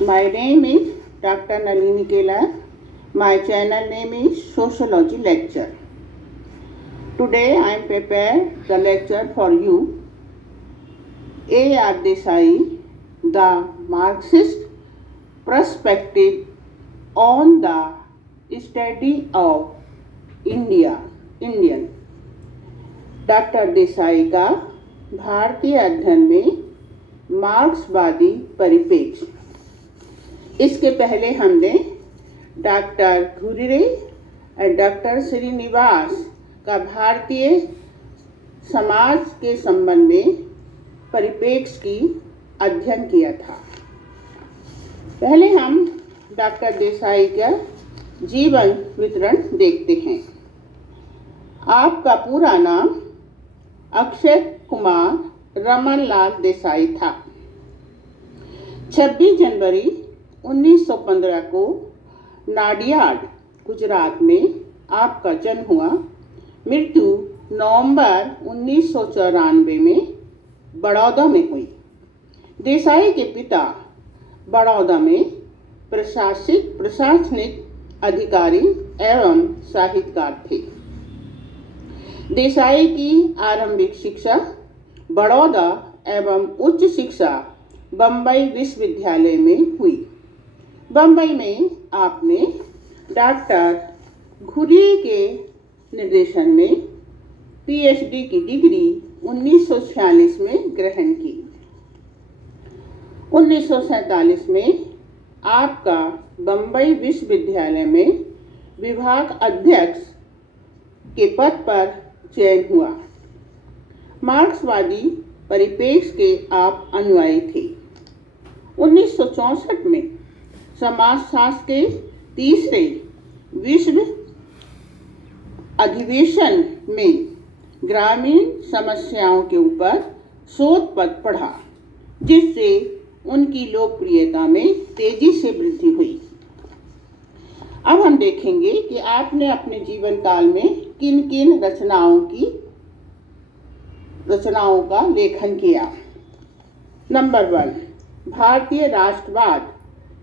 My name is Dr. Nalini Kela. My channel name is Sociology Lecture. Today I am prepared the lecture for you. A.R. Desai, the Marxist perspective on the study of Indian. Doctor Desai का भारतीय अध्ययन में मार्क्सवादी परिप्रेक्ष्य। इसके पहले हमने doctor घुरिरे और डॉक्टर श्रीनिवास का भारतीय समाज के संबंध में परिप्रेक्ष्य की अध्ययन किया था। पहले हम डॉक्टर देसाई का जीवन विवरण देखते हैं। आपका पूरा नाम अक्षय कुमार रमनलाल देसाई था। 26 जनवरी 1915 को नाडियाड गुजरात में आपका जन्म हुआ। मृत्यु नवंबर 1994 में बड़ौदा में हुई। देसाई के पिता बड़ौदा में प्रशासनिक अधिकारी एवं साहित्यकार थे। देसाई की आरंभिक शिक्षा बड़ौदा एवं उच्च शिक्षा बम्बई विश्वविद्यालय में हुई। बम्बई में आपने डॉक्टर घुरिरे के निर्देशन में पीएचडी की डिग्री 1946 में ग्रहण की। 1947 में आपका बम्बई विश्वविद्यालय में विभाग अध्यक्ष के पद पर चयन हुआ। मार्क्सवादी परिप्रेक्ष्य के आप अनुयायी थे। 1964 में समाजशास्त्र के तीसरे विश्व अधिवेशन में ग्रामीण समस्याओं के ऊपर शोध पत्र पढ़ा, जिससे उनकी लोकप्रियता में तेजी से वृद्धि हुई। अब हम देखेंगे कि आपने अपने जीवन काल में किन किन रचनाओं का लेखन किया। नंबर 1, भारतीय राष्ट्रवाद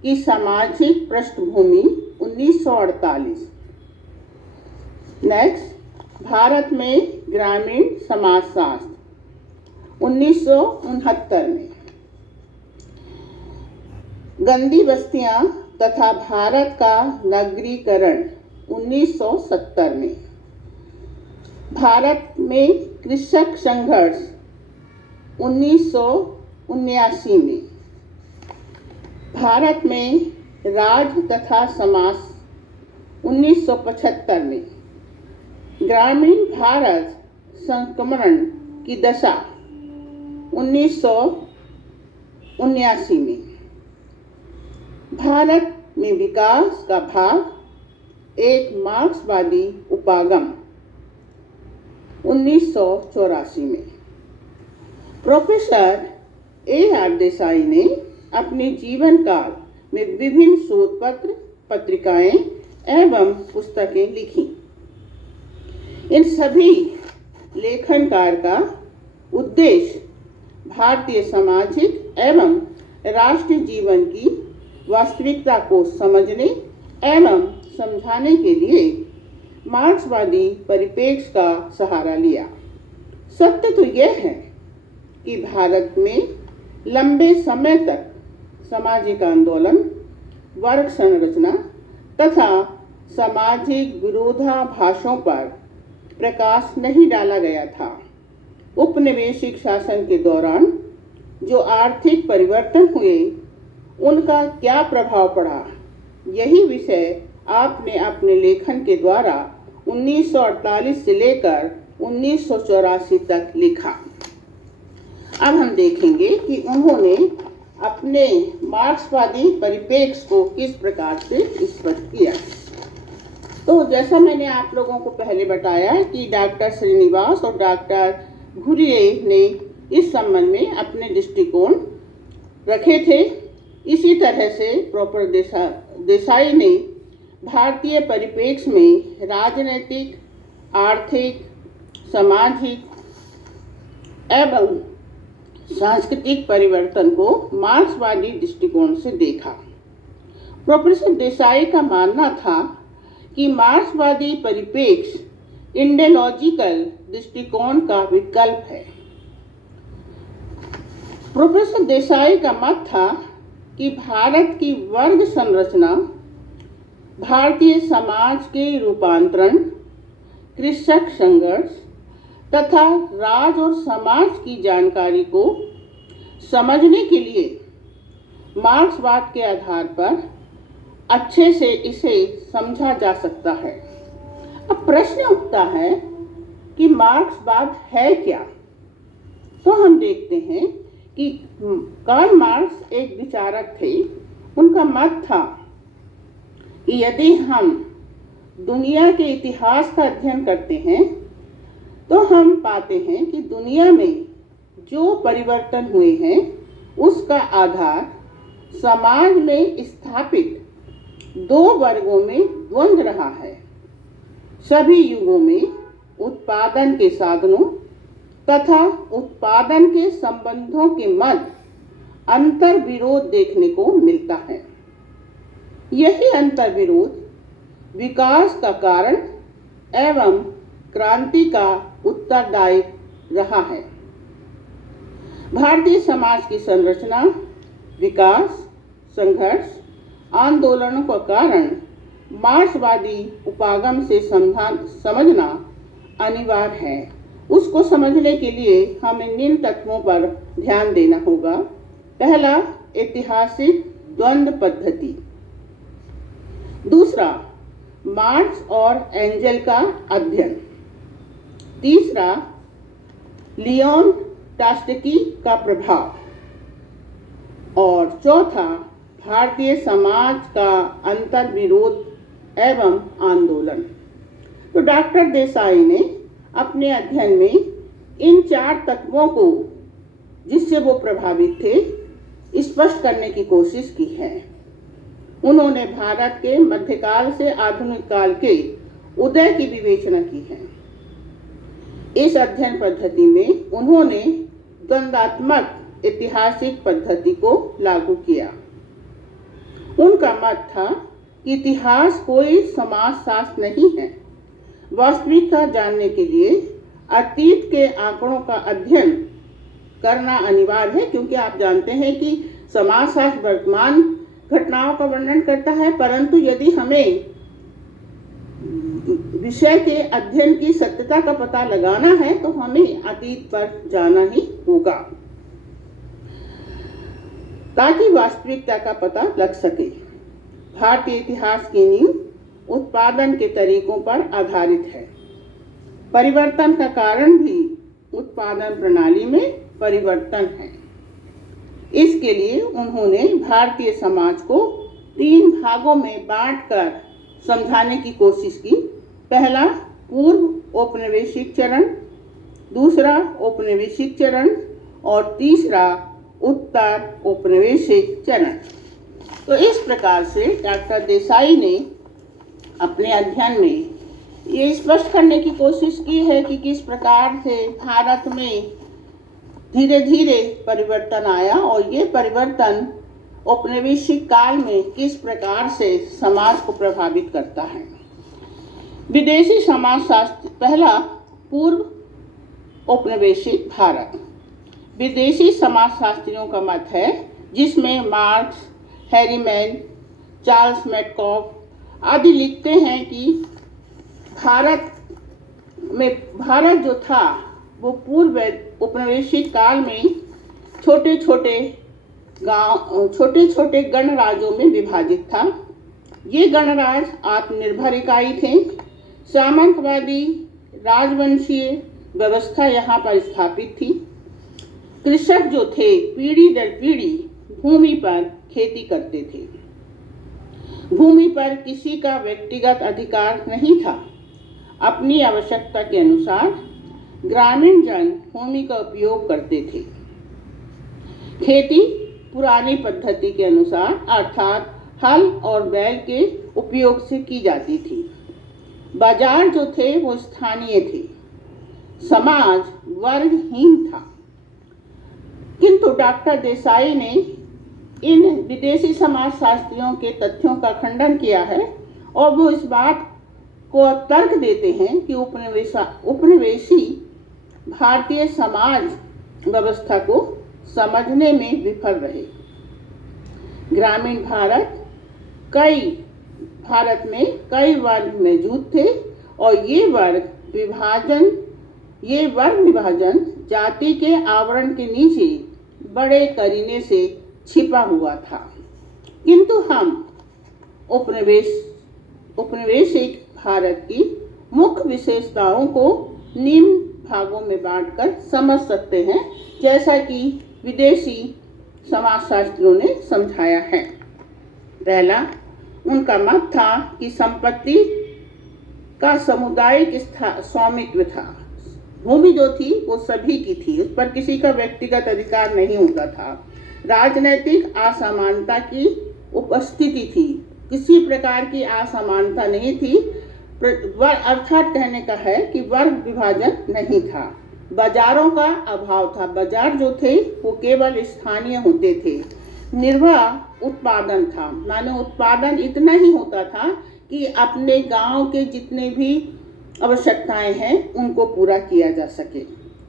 की सामाजिक पृष्ठभूमि 1948। नेक्स्ट, भारत में ग्रामीण समाजशास्त्र 1969 में। गंदी बस्तियां तथा भारत का नगरीकरण 1970 में। भारत में कृषक संघर्ष 1979 में। भारत में राज्य तथा समाज 1975 में। ग्रामीण भारत संक्रमण की दशा 1979 में। भारत में विकास का भाग एक मार्क्सवादी उपागम 1984 में। Professor A.R. देसाई ने अपने जीवन काल में विभिन्न शोध पत्र, पत्रिकाएं एवं पुस्तकें लिखी। इन सभी लेखनकार का उद्देश्य भारतीय सामाजिक एवं राष्ट्रीय जीवन की वास्तविकता को समझने एवं समझाने के लिए मार्क्सवादी परिप्रेक्ष्य का सहारा लिया। सत्य तो यह है कि भारत में लंबे समय तक सामाजिक आंदोलन, वर्ग संरचना तथा सामाजिक विरोधाभासों पर प्रकाश नहीं डाला गया था। उपनिवेशिक शासन के दौरान जो आर्थिक परिवर्तन हुए, उनका क्या प्रभाव पड़ा, यही विषय आपने अपने लेखन के द्वारा 1948 से लेकर 1984 तक लिखा। अब हम देखेंगे कि उन्होंने अपने मार्क्सवादी परिप्रेक्ष्य को किस प्रकार से स्पष्ट किया। तो जैसा मैंने आप लोगों को पहले बताया कि डॉक्टर श्रीनिवास और डॉक्टर घुरिरे ने इस संबंध में अपने दृष्टिकोण रखे थे। इसी तरह से प्रोफेसर देसाई ने भारतीय परिप्रेक्ष्य में राजनीतिक, आर्थिक, सामाजिक एवं सांस्कृतिक परिवर्तन को मार्क्सवादी दृष्टिकोण से देखा। प्रोफेसर देसाई का मानना था कि मार्क्सवादी परिप्रेक्ष्य इंडियोलॉजिकल दृष्टिकोण का विकल्प है। प्रोफेसर देसाई का मत था कि भारत की वर्ग संरचना, भारतीय समाज के रूपांतरण, कृषक संघर्ष तथा राज और समाज की जानकारी को समझने के लिए मार्क्सवाद के आधार पर अच्छे से इसे समझा जा सकता है। अब प्रश्न उठता है कि मार्क्सवाद है क्या? तो हम देखते हैं कि कार्ल मार्क्स एक विचारक थे। उनका मत था कि यदि हम दुनिया के इतिहास का अध्ययन करते हैं तो हम पाते हैं कि दुनिया में जो परिवर्तन हुए हैं उसका आधार समाज में स्थापित दो वर्गों में द्वंद्व रहा है। सभी युगों में उत्पादन के साधनों तथा उत्पादन के संबंधों के मध्य अंतर विरोध देखने को मिलता है। यही अंतर विरोध विकास का कारण एवं क्रांति का उत्तरदायी रहा है। भारतीय समाज की संरचना, विकास, संघर्ष, आंदोलनों का कारण मार्क्सवादी उपागम से समझना अनिवार्य है। उसको समझने के लिए हमें निम्न तत्वों पर ध्यान देना होगा। पहला, ऐतिहासिक द्वंद्व पद्धति। दूसरा, मार्क्स और एंजेल का अध्ययन। तीसरा, लियोन टॉल्स्टॉय का प्रभाव। और चौथा, भारतीय समाज का अंतर विरोध एवं आंदोलन। तो डॉक्टर देसाई ने अपने अध्ययन में इन चार तत्वों को, जिससे वो प्रभावित थे, स्पष्ट करने की कोशिश की है। उन्होंने भारत के मध्यकाल से आधुनिक काल के उदय की विवेचना की है। इस अध्ययन पद्धति में उन्होंने द्वंद्वात्मक ऐतिहासिक पद्धति को लागू किया। उनका मत था कि इतिहास कोई समाजशास्त्र नहीं है। वास्तविकता जानने के लिए अतीत के आंकड़ों का अध्ययन करना अनिवार्य है, क्योंकि आप जानते हैं कि समाजशास्त्र वर्तमान घटनाओं का वर्णन करता है, परंतु यदि हमें विषय के अध्ययन की सत्यता का पता लगाना है तो हमें अतीत पर जाना ही होगा ताकि वास्तविकता का पता लग सके। भारतीय इतिहास की नींव उत्पादन के तरीकों पर आधारित है। परिवर्तन का कारण भी उत्पादन प्रणाली में परिवर्तन है। इसके लिए उन्होंने भारतीय समाज को 3 भागों में बांटकर समझाने की कोशिश की। पहला, पूर्व औपनिवेशिक चरण, दूसरा औपनिवेशिक चरण और तीसरा उत्तर औपनिवेशिक चरण। तो इस प्रकार से डॉक्टर देसाई ने अपने अध्ययन में ये स्पष्ट करने की कोशिश की है कि किस प्रकार से भारत में धीरे धीरे परिवर्तन आया और ये परिवर्तन औपनिवेशिक काल में किस प्रकार से समाज को प्रभावित करता है। विदेशी समाजशास्त्र। पहला, पूर्व औपनिवेशिक भारत। विदेशी समाजशास्त्रियों का मत है, जिसमें मार्क्स, हैरीमैन, चार्ल्स मैडकॉफ आदि लिखते हैं कि भारत जो था वो पूर्व औपनिवेशिक काल में छोटे छोटे गणराज्यों में विभाजित था। ये गणराज आत्मनिर्भर इकाई थे। सामंतवादी राजवंशीय व्यवस्था यहाँ पर स्थापित थी। कृषक जो थे पीढ़ी दर पीढ़ी भूमि पर खेती करते थे। भूमि पर किसी का व्यक्तिगत अधिकार नहीं था। अपनी आवश्यकता के अनुसार ग्रामीण जन भूमि का उपयोग करते थे। खेती पुरानी पद्धति के अनुसार अर्थात हल और बैल के उपयोग से की जाती थी। बाजार जो थे वो स्थानीय थे। समाज वर्गहीन था। किंतु डॉक्टर देसाई ने इन विदेशी समाजशास्त्रियों के तथ्यों का खंडन किया है और वो इस बात को तर्क देते हैं कि उपनिवेशी भारतीय समाज व्यवस्था को समझने में विफल रहे। ग्रामीण भारत में कई वर्ग मौजूद थे और ये वर्ग विभाजन जाति के आवरण के नीचे बड़े करीने से छिपा हुआ था। किंतु हम उपनिवेशिक भारत की मुख्य विशेषताओं को निम्न भागों में बांटकर समझ सकते हैं, जैसा कि विदेशी समाजशास्त्रियों ने समझाया है। पहला, उनका मत था कि संपत्ति का सामुदायिक स्वामित्व था। भूमि जो थी वो सभी की थी, उस पर किसी का व्यक्तिगत अधिकार नहीं होता था। राजनैतिक असमानता की उपस्थिति थी, किसी प्रकार की असमानता नहीं थी। अर्थात कहने का है कि वर्ग विभाजन नहीं था। बाजारों का अभाव था, बाजार जो थे वो केवल स्थानीय होते थे। निर्वाह उत्पादन था, माने उत्पादन इतना ही होता था कि अपने गांव के जितने भी आवश्यकताएं हैं उनको पूरा किया जा सके।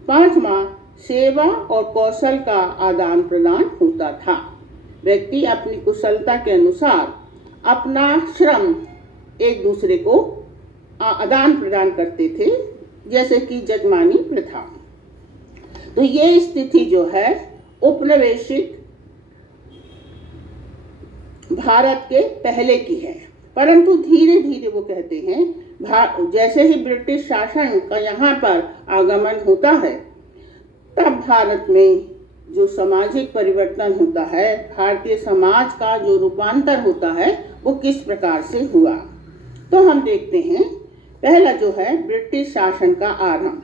पांचवा, सेवा और कौशल का आदान प्रदान होता था। व्यक्ति अपनी कुशलता के अनुसार अपना श्रम एक दूसरे को आदान प्रदान करते थे, जैसे कि जजमानी प्रथा। तो ये स्थिति जो है उपनिवेशिक भारत के पहले की है, परंतु धीरे धीरे वो कहते हैं जैसे ही ब्रिटिश शासन का यहाँ पर आगमन होता है, तब भारत में जो सामाजिक परिवर्तन होता है, भारतीय समाज का जो रूपांतर होता है, वो किस प्रकार से हुआ। तो हम देखते हैं, पहला जो है ब्रिटिश शासन का आरंभ।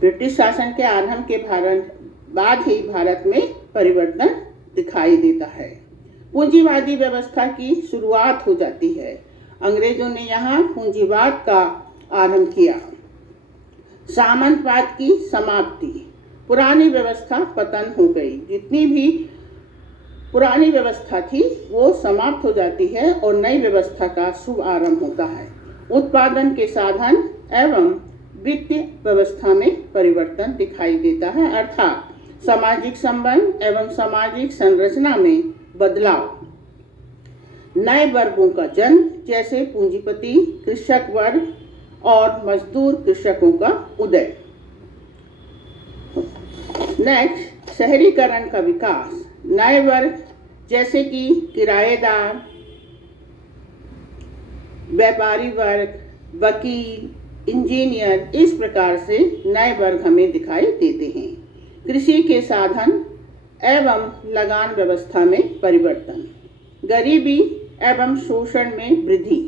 ब्रिटिश शासन के आरंभ के बाद ही भारत में परिवर्तन दिखाई देता है। पूंजीवादी व्यवस्था की शुरुआत हो जाती है। अंग्रेजों ने यहाँ पूंजीवाद का आरंभ किया। सामंतवाद की समाप्ति, पुरानी व्यवस्था पतन हो गई। जितनी भी पुरानी व्यवस्था थी वो समाप्त हो जाती है और नई व्यवस्था का शुभ आरंभ होता है। उत्पादन के साधन एवं वित्तीय व्यवस्था में परिवर्तन दिखाई देता है, अर्थात सामाजिक संबंध एवं सामाजिक संरचना में बदलाव। नए वर्गों का जन्म, जैसे पूंजीपति, कृषक वर्ग और मजदूर कृषकों का उदय। नेक्स्ट, शहरीकरण का विकास। नए वर्ग जैसे कि किराएदार, व्यापारी वर्ग, वकील, इंजीनियर, इस प्रकार से नए वर्ग हमें दिखाई देते हैं। कृषि के साधन एवं लगान व्यवस्था में परिवर्तन, गरीबी एवं शोषण में वृद्धि,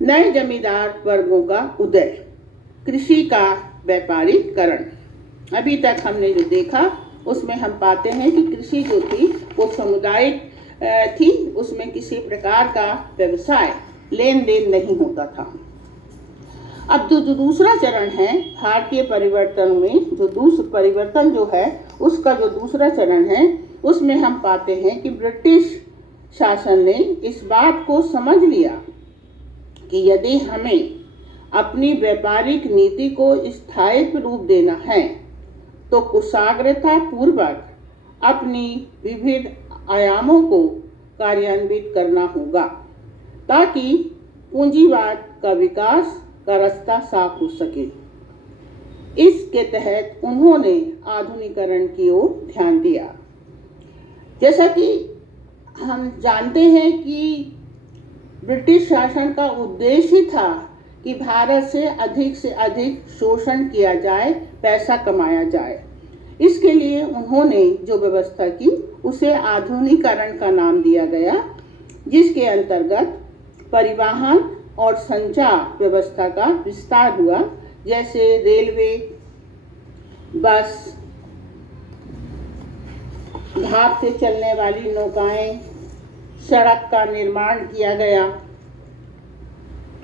नए जमींदार वर्गों का उदय, कृषि का व्यापारीकरण। अभी तक हमने जो देखा उसमें हम पाते हैं कि कृषि जो थी वो सामुदायिक थी, उसमें किसी प्रकार का व्यवसाय लेन देन नहीं होता था। अब जो दूसरा चरण है भारतीय परिवर्तन में, परिवर्तन जो है उसका जो दूसरा चरण है, उसमें हम पाते हैं कि ब्रिटिश शासन ने इस बात को समझ लिया कि यदि हमें अपनी व्यापारिक नीति को स्थायित्व रूप देना है तो कुशाग्रता पूर्वक अपनी विविध आयामों को कार्यान्वित करना होगा, ताकि पूंजीवाद का विकास का रास्ता साफ हो सके। इसके तहत उन्होंने आधुनिकीकरण की ओर ध्यान दिया। जैसा कि हम जानते हैं कि ब्रिटिश शासन का उद्देश्य था कि भारत से अधिक शोषण किया जाए, पैसा कमाया जाए। इसके लिए उन्होंने जो व्यवस्था की उसे आधुनिकीकरण का नाम दिया गया, जिसके अंतर्गत परिवहन और संचार व्यवस्था का विस्तार हुआ, जैसे रेलवे, बस, भाप से चलने वाली नौकाएं, सड़क का निर्माण किया गया,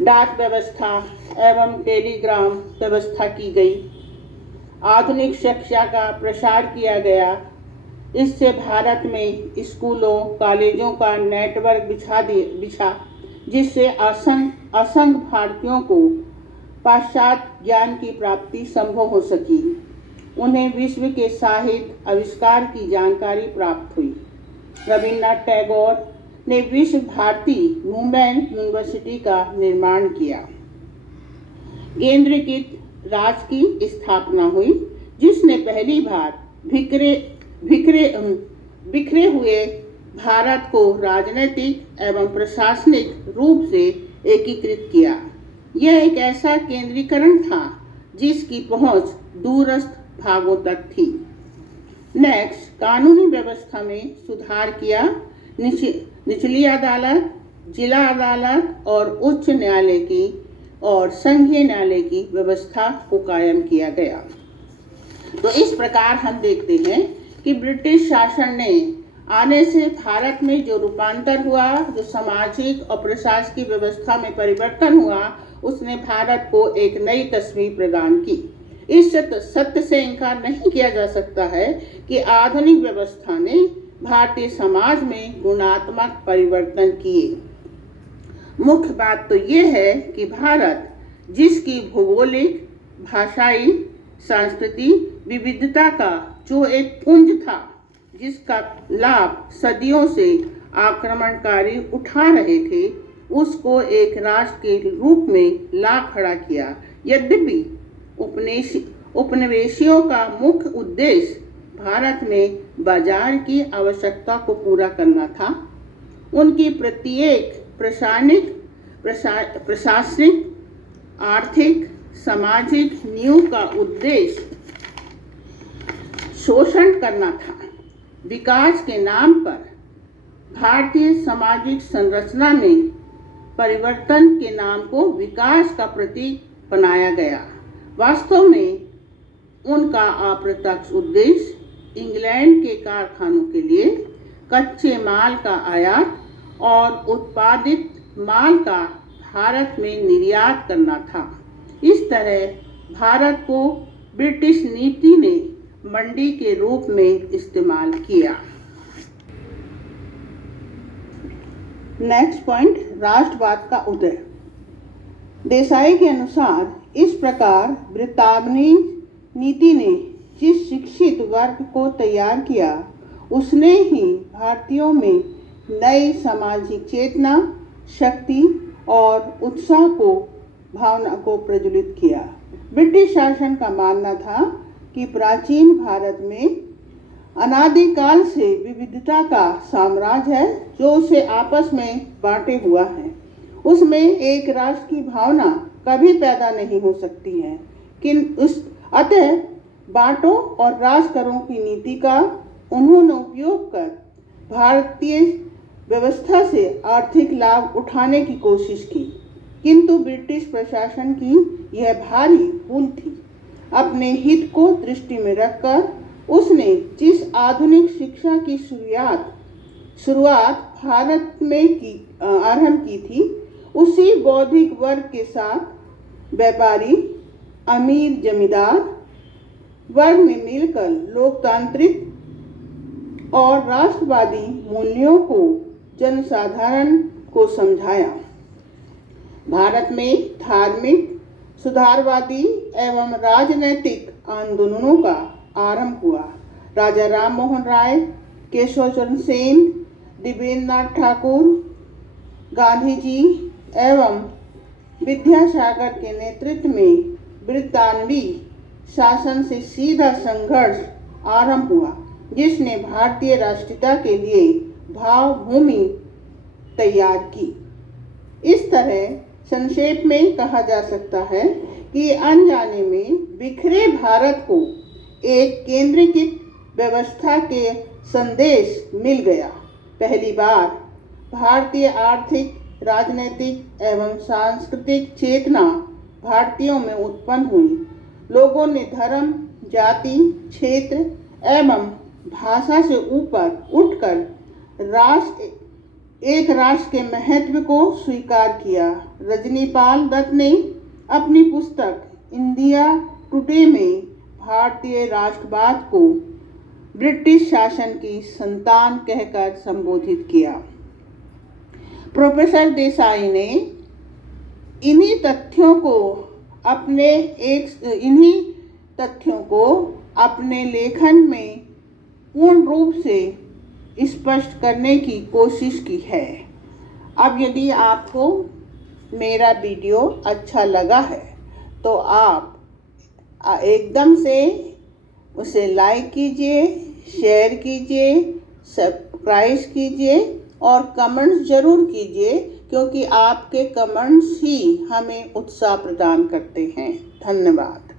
डाक व्यवस्था एवं टेलीग्राम व्यवस्था की गई। आधुनिक शिक्षा का प्रसार किया गया। इससे भारत में स्कूलों कॉलेजों का नेटवर्क बिछा जिससे असंख्य भारतीयों को पाश्चात्य ज्ञान की प्राप्ति संभव हो सकी। उन्हें विश्व के साहित्य आविष्कार की जानकारी प्राप्त हुई। रविन्द्रनाथ टैगोर ने विश्व भारती वुमेन यूनिवर्सिटी का निर्माण किया। केंद्रीकृत राज की स्थापना हुई जिसने पहली बार बिखरे हुए भारत को राजनीतिक एवं प्रशासनिक रूप से एकीकृत किया। यह एक ऐसा केंद्रीकरण था जिसकी पहुंच दूरस्थ भागों तक थी। नेक्स्ट, कानूनी व्यवस्था में सुधार किया। निचली अदालत, जिला अदालत और उच्च न्यायालय की और संघीय न्यायालय की व्यवस्था को कायम किया गया। तो इस प्रकार हम देखते हैं कि ब्रिटिश शासन ने आने से भारत में जो रूपांतर हुआ, जो सामाजिक और प्रशासनिक व्यवस्था में परिवर्तन हुआ, उसने भारत को एक नई तस्वीर प्रदान की। इस सत्य से इनकार नहीं किया जा सकता है कि आधुनिक व्यवस्था ने भारतीय समाज में गुणात्मक परिवर्तन किए। मुख्य बात तो ये है कि भारत जिसकी भौगोलिक, भाषाई, सांस्कृतिक विविधता का जो एक पुंज था, जिसका लाभ सदियों से आक्रमणकारी उठा रहे थे, उसको एक राष्ट्र के रूप में ला खड़ा किया। यद्यपि उपनिवेशियों का मुख्य उद्देश्य भारत में बाजार की आवश्यकता को पूरा करना था, उनकी प्रत्येक प्रशासनिक, आर्थिक, सामाजिक नींव का उद्देश्य शोषण करना था। विकास के नाम पर भारतीय सामाजिक संरचना में परिवर्तन के नाम को विकास का प्रतीक बनाया गया। वास्तव में उनका अप्रत्यक्ष उद्देश्य इंग्लैंड के कारखानों के लिए कच्चे माल का आयात और उत्पादित माल का भारत में निर्यात करना था। इस तरह भारत को ब्रिटिश नीति ने मंडी के रूप में इस्तेमाल किया। नेक्स्ट पॉइंट, राष्ट्रवाद का उदय। देसाई के अनुसार इस प्रकार ब्रितानी नीति ने जिस शिक्षित वर्ग को तैयार किया, उसने ही भारतीयों में नई सामाजिक चेतना, शक्ति और उत्साह को भावना को प्रज्वलित किया। ब्रिटिश शासन का मानना था कि प्राचीन भारत में अनादिकाल से विविधता का साम्राज्य है जो उसे आपस में बांटे हुआ है। उसमें एक राष्ट्र की भावना कभी पैदा नहीं हो सकती है। अतः बांटो और राज करो की नीति का उन्होंने उपयोग कर भारतीय व्यवस्था से आर्थिक लाभ उठाने की कोशिश की, किंतु ब्रिटिश प्रशासन की यह भारी भूल थी। अपने हित को दृष्टि में रखकर उसने जिस आधुनिक शिक्षा की शुरुआत भारत में आरंभ की थी, उसी बौद्धिक वर्ग के साथ व्यापारी, अमीर, जमींदार वर्ग ने मिलकर लोकतांत्रिक और राष्ट्रवादी मूल्यों को जनसाधारण को समझाया। भारत में धार्मिक, सुधारवादी एवं राजनैतिक आंदोलनों का आरंभ हुआ। राजा राम मोहन राय, केशव चंद्र सेन, देवेंद्रनाथ ठाकुर, गांधी जी एवं विद्यासागर के नेतृत्व में ब्रितानवी शासन से सीधा संघर्ष आरंभ हुआ, जिसने भारतीय राष्ट्रीयता के लिए भावभूमि तैयार की। इस तरह संक्षेप में कहा जा सकता है कि अनजाने में बिखरे भारत को एक केंद्रीकृत व्यवस्था के संदेश मिल गया। पहली बार भारतीय आर्थिक, राजनीतिक एवं सांस्कृतिक चेतना भारतीयों में उत्पन्न हुई। लोगों ने धर्म, जाति, क्षेत्र एवं भाषा से ऊपर उठकर एक राष्ट्र के महत्व को स्वीकार किया। रजनीपाल दत्त ने अपनी पुस्तक इंडिया टुडे में भारतीय राष्ट्रवाद को ब्रिटिश शासन की संतान कहकर संबोधित किया। प्रोफेसर देसाई ने इन्हीं तथ्यों को अपने लेखन में पूर्ण रूप से स्पष्ट करने की कोशिश की है। अब यदि आपको मेरा वीडियो अच्छा लगा है तो आप एकदम से उसे लाइक कीजिए, शेयर कीजिए, सब्सक्राइब कीजिए और कमेंट्स ज़रूर कीजिए, क्योंकि आपके कमेंट्स ही हमें उत्साह प्रदान करते हैं। धन्यवाद।